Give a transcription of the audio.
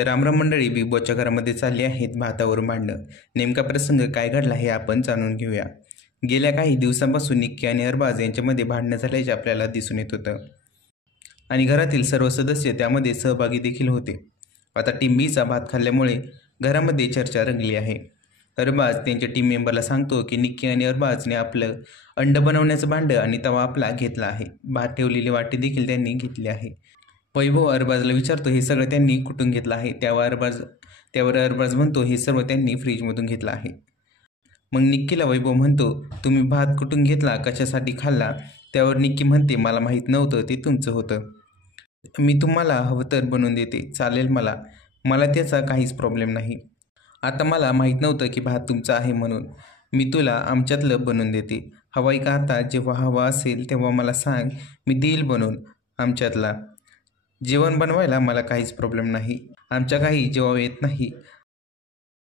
तर रामराम मंडळी, बिग बॉसच्या घरामध्ये चालली आहेत भातावरून भांडणं. नेमका प्रसंग काय घडला हे आपण जाणून घेऊया. गेल्या काही दिवसांपासून निक्की आणि अरबाज यांच्यामध्ये भांडणं झाल्याचे आपल्याला दिसून येत होतं आणि घरातील सर्व सदस्य त्यामध्ये सहभागी देखील होते. आता टीम बीचा भात खाल्ल्यामुळे घरामध्ये चर्चा रंगली आहे. अरबाज त्यांच्या टीम मेंबरला सांगतो की निक्की आणि अरबाजने आपलं अंड बनवण्याचं भांडं आणि तवा आपला घेतला आहे. भात ठेवलेली वाटी देखील त्यांनी घेतली आहे. वैभव अरबाजला विचारतो हे सगळं त्यांनी कुठून घेतलं आहे. त्यावर अरबाज म्हणतो हे सर्व त्यांनी फ्रीजमधून घेतलं आहे. मग निक्कीला वैभव म्हणतो तुम्ही भात कुठून घेतला, कशासाठी खाल्ला. त्यावर निक्की म्हणते मला माहीत नव्हतं, ते तुमचं होतं. मी तुम्हाला हवं तर बनवून देते, चालेल मला त्याचा काहीच प्रॉब्लेम नाही. आता मला माहीत नव्हतं की भात तुमचा आहे म्हणून मी तुला आमच्यातलं बनवून देते. हवाई का आता जेव्हा हवा असेल तेव्हा मला सांग, मी देईल बनवून आमच्यातला. जेवण बनवायला मला काहीच प्रॉब्लेम नाही. आमच्या काही जेव्हा येत नाही